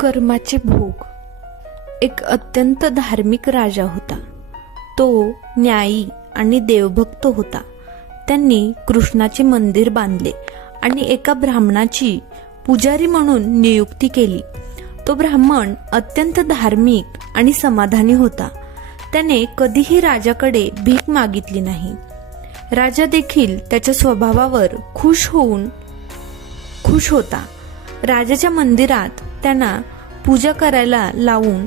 कर्माचे भोग. एक अत्यंत धार्मिक राजा होता. तो न्यायी आणि देवभक्त होता. त्यांनी कृष्णाचे मंदिर बांधले आणि एका ब्राह्मणाची पुजारी म्हणून नियुक्ती केली. तो ब्राह्मण अत्यंत धार्मिक आणि समाधानी होता. त्याने कधीही राजाकडे भीक मागितली नाही. राजा देखील त्याच्या स्वभावावर खुश होता. राजाच्या मंदिरात त्यांना पूजा करायला लावून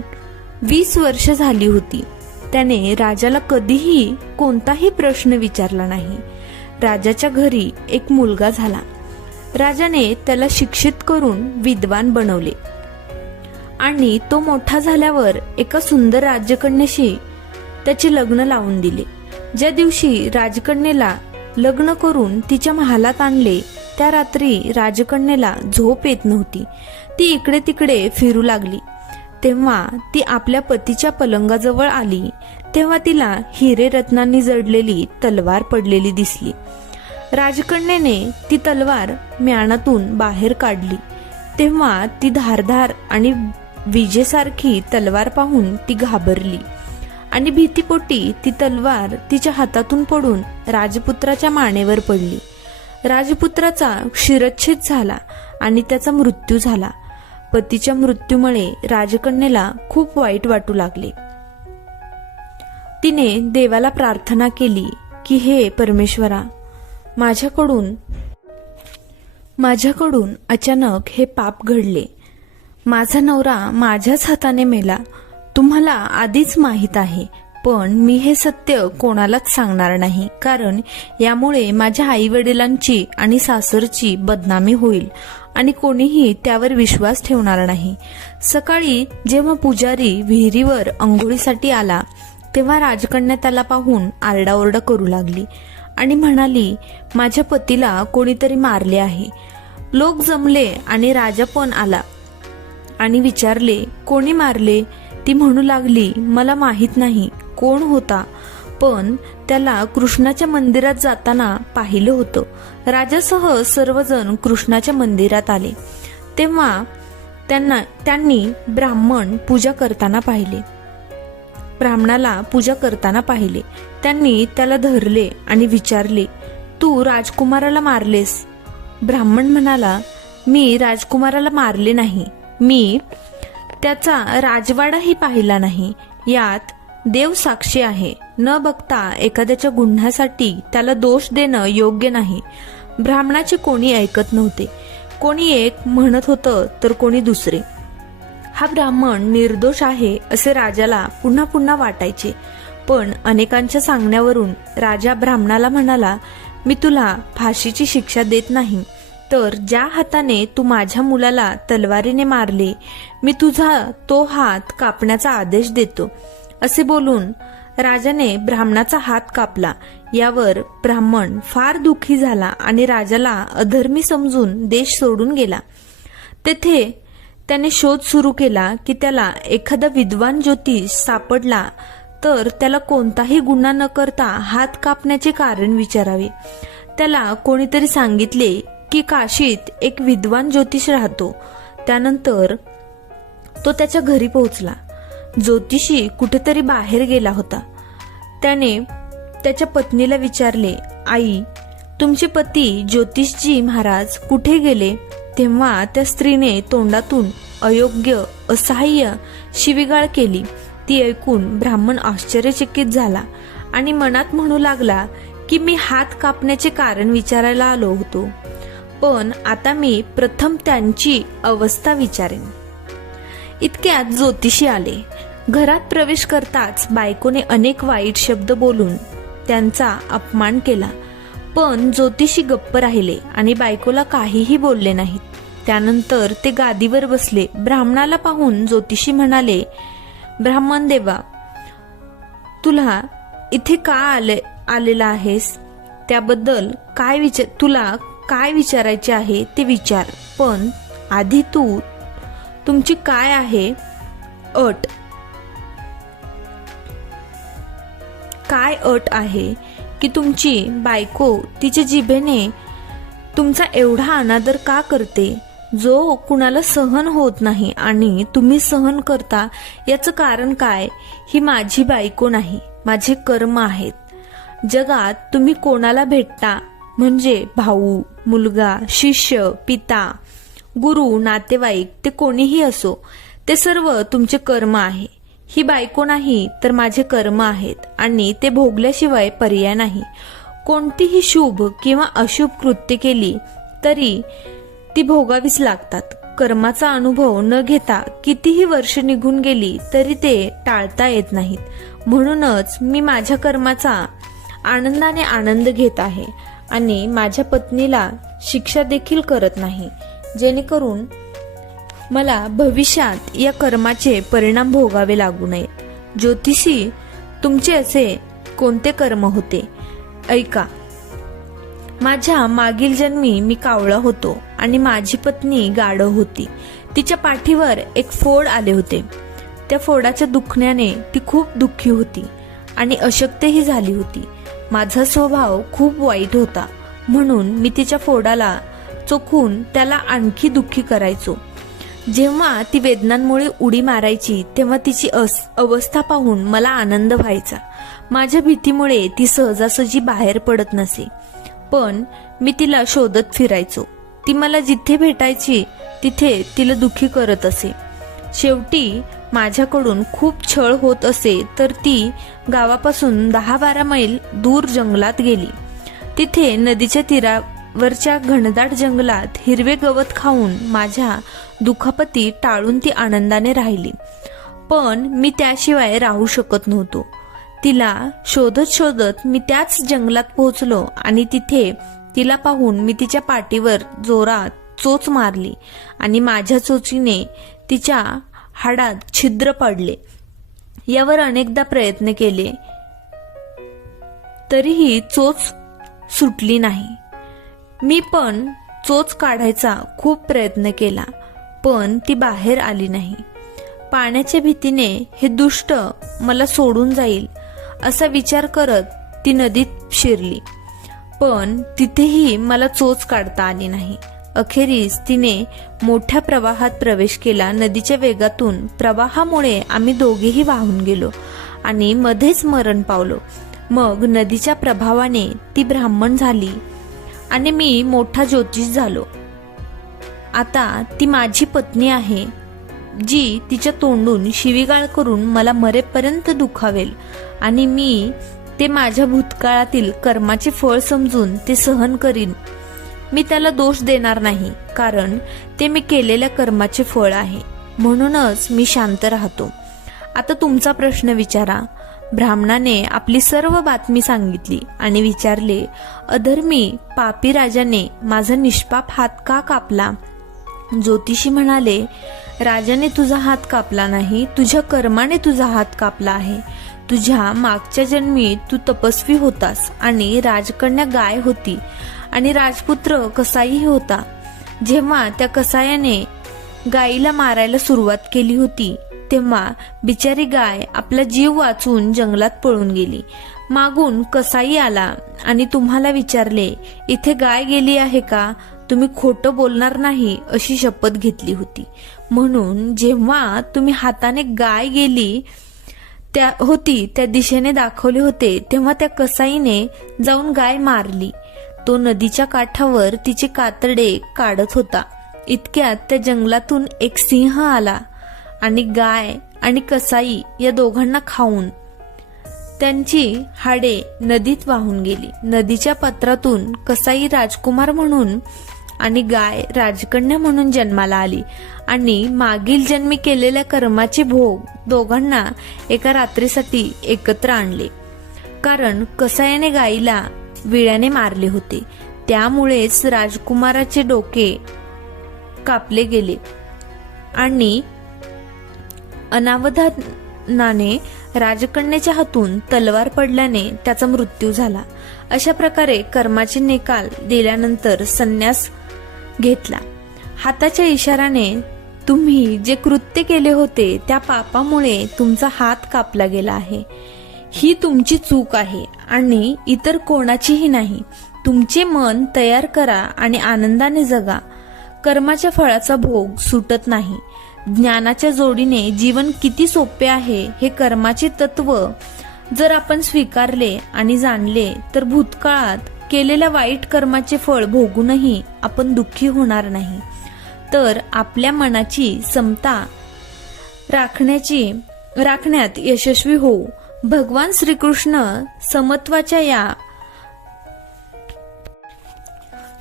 20 वर्ष झाली होती. त्याने राजाला कधीही कोणताही प्रश्न विचारला नाही. राजाच्या घरी एक मुलगा झाला. राजाने त्याला शिक्षित करून विद्वान बनवले आणि तो मोठा झाल्यावर एका सुंदर राजकन्येशी त्याचे लग्न लावून दिले. ज्या दिवशी राजकन्येला लग्न करून तिच्या महालात आणले त्या रात्री राजकन्येला झोप येत नव्हती. ती इकडे तिकडे फिरू लागली. तेव्हा ती आपल्या पतीच्या पलंगाजवळ आली तेव्हा तिला हिरे रत्नांनी जडलेली तलवार पडलेली दिसली. राजकन्येने ती तलवार म्याणातून बाहेर काढली तेव्हा ती धारदार आणि विजेसारखी तलवार पाहून ती घाबरली आणि भीतीपोटी ती तलवार तिच्या हातातून पडून राजपुत्राच्या मानेवर पडली. राजपुत्राचा शिरच्छेद झाला आणि त्याचा मृत्यू झाला. पतीच्या मृत्यूमुळे राजकन्येला खूप वाईट वाटू लागले. तिने देवाला प्रार्थना केली की हे परमेश्वरा, माझ्याकडून अचानक हे पाप घडले. माझा नवरा माझ्याच हाताने मेला. तुम्हाला आधीच माहीत आहे, पण मी हे सत्य कोणालाच सांगणार नाही, कारण यामुळे माझ्या आई वडिलांची आणि सासरची बदनामी होईल आणि कोणीही त्यावर विश्वास ठेवणार नाही. सकाळी जेव्हा पुजारी विहिरीवर अंघोळीसाठी आला तेव्हा राजकन्या त्याला पाहून आरडाओरडा करू लागली आणि म्हणाली, माझ्या पतीला कोणीतरी मारले आहे. लोक जमले आणि राजा पण आला आणि विचारले, कोणी मारले? ती म्हणू लागली, मला माहित नाही कोण होता, पण त्याला कृष्णाच्या मंदिरात जाताना पाहिलं होतं. राजासह सर्वजण कृष्णाच्या मंदिरात आले तेव्हा त्यांनी ब्राह्मणाला पूजा करताना पाहिले. त्यांनी त्याला धरले आणि विचारले, तू राजकुमाराला मारलेस? ब्राह्मण म्हणाला, मी राजकुमाराला मारले नाही. मी त्याचा राजवाडाही पाहिला नाही. यात देव साक्षी आहे. न बघता एखाद्याच्या गुन्ह्यासाठी त्याला दोष देणं योग्य नाही. ब्राह्मणाचे कोणी ऐकत नव्हते. कोणी एक म्हणत होतं तर कोणी दुसरे. हा ब्राह्मण निर्दोष आहे असे राजाला पुन्हा पुन्हा वाटायचे. पण अनेकांच्या सांगण्यावरून राजा ब्राह्मणाला म्हणाला, मी तुला फाशीची शिक्षा देत नाही, तर ज्या हाताने तू माझ्या मुलाला तलवारीने मारले, मी तुझा तो हात कापण्याचा आदेश देतो. असे बोलून राजाने ब्राह्मणाचा हात कापला. यावर ब्राह्मण फार दुःखी झाला आणि राजाला अधर्मी समजून देश सोडून गेला. तेथे त्याने शोध सुरू केला की त्याला एखादा विद्वान ज्योतिष सापडला तर त्याला कोणताही गुन्हा न करता हात कापण्याचे कारण विचारावे. त्याला कोणीतरी सांगितले की काशीत एक विद्वान ज्योतिष राहतो. त्यानंतर तो त्याच्या घरी पोहोचला. ज्योतिषी कुठेतरी बाहेर गेला होता. त्याने त्याच्या पत्नीला विचारले, आई, तुमचे पती ज्योतिषजी महाराज कुठे गेले? तेव्हा त्या स्त्रीने तोंडातून अयोग्य असहाय्य शिवीगाळ केली. ती ऐकून ब्राह्मण आश्चर्यचकित झाला आणि मनात म्हणू लागला की मी हात कापण्याचे कारण विचारायला आलो होतो, पण आता मी प्रथम त्यांची अवस्था विचारेन. इतक्यात ज्योतिषी आले. घरात प्रवेश करताच बायकोने अनेक वाईट शब्द बोलून त्यांचा अपमान केला, पण ज्योतिषी गप्प राहिले आणि बायकोला काहीही बोलले नाहीत. त्यानंतर ते गादीवर बसले. ब्राह्मणाला पाहून ज्योतिषी म्हणाले, ब्राह्मण देवा, तुला इथे का आलेला आहेस? त्याबद्दल तुला काय विचारायचे आहे ते विचार, पण आधी तुमची काय आहे अट? काय अट आहे की तुमची बायको तिच्या जिभेने तुमचा एवढा अनादर का करते? जो कुणाला सहन होत नाही आणि तुम्ही सहन करता याचं कारण काय? ही माझी बायको नाही, माझे कर्म आहेत. जगात तुम्ही कोणाला भेटता म्हणजे भाऊ, मुलगा, शिष्य, पिता, गुरु, नातेवाईक, ते कोणीही असो, ते सर्व तुमचे कर्म आहे. ही बायको नाही तर माझे कर्म आहेत आणि ते भोगल्याशिवाय पर्याय नाही. कोणतीही शुभ किंवा अशुभ कृत्य केली तरी ती भोगावीच लागतात. कर्माचा अनुभव न घेता कितीही वर्ष निघून गेली तरी ते टाळता येत नाहीत. म्हणूनच मी माझ्या कर्माचा आनंदाने आनंद घेत आहे आणि माझ्या पत्नीला शिक्षा देखील करत नाही, जेणेकरून मला भविष्यात या कर्माचे परिणाम भोगावे लागू नये. ज्योतिषी, तुमचे असे कोणते कर्म होते? ऐका. माझ्या मागील जन्मी मी कावळा होतो आणि माझी पत्नी गाढव होती. तिच्या पाठीवर एक फोड आले होते. त्या फोडाच्या दुखण्याने ती खूप दुःखी होती आणि अशक्तही झाली होती. माझा स्वभाव खूप वाईट होता, म्हणून मी तिच्या फोडाला चोखून त्याला आणखी दुःखी करायचो. जेव्हा ती वेदनांमुळे उडी मारायची तेव्हा तिची अवस्था पाहून मला आनंद व्हायचा. माझ्या भीतीमुळे ती सहजासहजी बाहेर पडत नसे, पण मी तिला शोधत फिरायचो. ती मला जिथे भेटायची तिथे तिला दुःखी करत असे. शेवटी माझ्याकडून खूप छळ होत असे तर ती गावापासून 10-12 मैल दूर जंगलात गेली. तिथे नदीच्या तीरावरच्या घनदाट जंगलात हिरवे गवत खाऊन माझ्या दुखापती टाळून ती आनंदाने राहिली. पण मी त्याशिवाय राहू शकत नव्हतो. तिला शोधत शोधत मी त्याच जंगलात पोहोचलो आणि तिथे तिला पाहून मी तिच्या पाठीवर जोरात चोच मारली आणि माझ्या चोचीने तिच्या हाडात छिद्र पडले. यावर अनेकदा प्रयत्न केले तरीही चोच सुटली नाही. मी पण चोच काढायचा खूप प्रयत्न केला, पण ती बाहेर आली नाही. पाण्याच्या भीतीने हे दुष्ट मला सोडून जाईल असा विचार करत ती नदीत शिरली, पण तिथेही मला चोच काढता आली नाही. अखेरीस तिने मोठ्या प्रवाहात प्रवेश केला. नदीच्या वेगातून प्रवाहामुळे आम्ही दोघेही वाहून गेलो आणि मध्येच मरण पावलो. मग नदीच्या प्रभावाने ती ब्राह्मण झाली आणि मी मोठा ज्योतिष झालो. आता ती माझी पत्नी आहे, जी तिच्या तोंडून शिवीगाळ करून मला मरेपर्यंत दुखावेल आणि मी ते माझ्या भूतकाळातील कर्माचे फळ समजून ते सहन करीन. मी त्याला दोष देणार नाही, कारण ते मी केलेल्या कर्माचे फळ आहे. म्हणूनच मी शांत राहतो. आता तुमचा प्रश्न विचारा. ब्राह्मणाने आपली सर्व बातमी सांगितली आणि विचारले, अधर्मी पापी राजाने माझा निष्पाप हात का कापला? ज्योतिषी म्हणाले, राजाने तुझा हात कापला नाही, तुझ्या कर्माने तुझा हात कापला आहे. तुझ्या मागच्या जन्मी तू तपस्वी होतास आणि राजकन्या गाय होती आणि राजपुत्र कसाईही होता. जेव्हा त्या कसायाने गायीला मारायला सुरुवात केली होती तेव्हा बिचारी गाय आपला जीव वाचून जंगलात पळून गेली. मागून कसाई आला आणि तुम्हाला विचारले, इथे गाय गेली आहे का? तुम्ही खोटं बोलणार नाही अशी शपथ घेतली होती. म्हणून जेव्हा तुम्ही हाताने गाय गेली त्या दिशेने दाखवले होते तेव्हा त्या कसाईने जाऊन गाय मारली. तो नदीच्या काठावर तिचे कातडे काढत होता. इतक्यात त्या जंगलातून एक सिंह आला आणि गाय आणि कसाई या दोघांना खाऊन त्यांची हाडे नदीत वाहून गेली. नदीच्या पात्रातून कसाई राजकुमार म्हणून आणि गाय राजकन्या म्हणून जन्माला आली आणि मागील जन्मी केलेल्या कर्माचे भोग दोघांना एका रात्रीसाठी एकत्र आणले. कारण कसायाने गायीला विळ्याने मारले होते, त्यामुळेच राजकुमाराचे डोके कापले गेले आणि अनावधानाने राजकन्याच्या हातून तलवार पडल्याने त्याचा मृत्यू झाला. अशा प्रकारे कर्माचे निकाल दिल्यानंतर संन्यास घेतला. हाताच्या इशाराने तुम्ही जे कृत्य केले होते त्या पापामुळे तुमचा हात कापला गेला आहे. ही तुमची चूक आहे आणि इतर कोणाचीही नाही. तुमचे मन तयार करा आणि आनंदाने जगा. कर्माच्या फळाचा भोग सुटत नाही. ज्ञानाच्या जोडीने जीवन किती सोपे आहे हे कर्माचे तत्व जर आपण स्वीकारले आणि जाणले तर भूतकाळात केलेल्या वाईट कर्माचे फळ भोगूनही आपण दुःखी होणार नाही, तर आपल्या मनाची समता राखण्यात यशस्वी होऊ. भगवान श्रीकृष्ण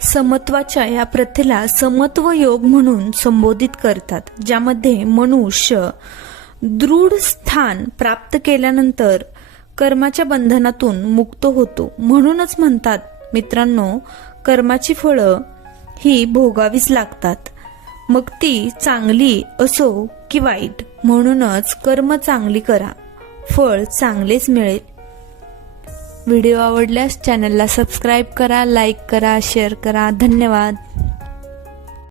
समत्वाच्या या प्रथेला समत्व योग म्हणून संबोधित करतात, ज्यामध्ये मनुष्य दृढ स्थान प्राप्त केल्यानंतर कर्माच्या बंधनातून मुक्त होतो. म्हणूनच म्हणतात मित्रांनो, कर्माची फळं ही भोगावीच लागतात, मग ती चांगली असो की वाईट. म्हणूनच कर्म चांगली करा, फळ चांगलेच मिळेल. व्हिडिओ आवडल्यास चॅनलला सबस्क्राईब करा, लाईक करा, शेअर करा. धन्यवाद.